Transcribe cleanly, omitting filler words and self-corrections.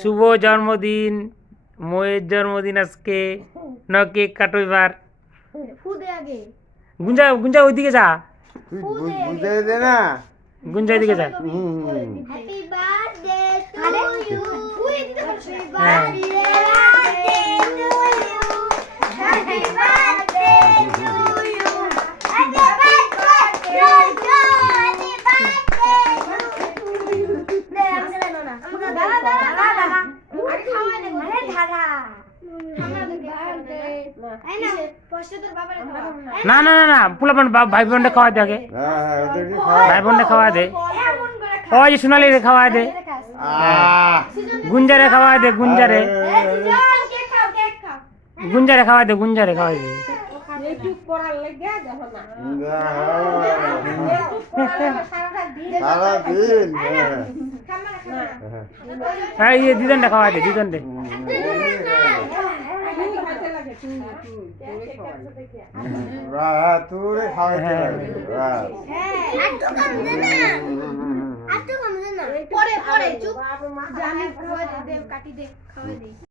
শুভ জন্মদিন, মোয়ের জন্মদিন আজকে। ন কেক কাটো এবার। গুঞ্জা গুঞ্জা ওইদিকে যা, বুঝাই দে না। গুঞ্জা ওইদিকে যা। Happy birthday to you, happy হ্যাঁ। Birthday to you, happy birthday to you, happy birthday to you. নে আমাকে দাও না, আমাকে দাও দাও। আরে খাওয়া দে, আরে ধারা খানা দে বার্থডে এই না ফার্স্টে তোর বাবারে খাওয়া। না না না না, পোলাপান ভাই বোনটা খাওয়া দে আগে। হ্যাঁ ওদেরকে ভাই বোনটা খাওয়া দে। এমন করে ওই যে সোনালি রে খাওয়া দে, গুঞ্জারে খাওয়া দে, গুঞ্জারে কেক খাও, কেক খাও। গুঞ্জারে খাওয়া দে, গুঞ্জারে খাওয়া দে। ইউটিউব করার লাগা দেখো না সারা দিন হ্যাঁ এই দিদনটা খাওয়া দে, দিদনটা। তুই খাওয়াইতে পারবি হ্যাঁ একটু কম দে না, একটু কম দে না। পরে পরে চুপ, জানি খাওয়া দে, কাটি দে, খাওয়া দে।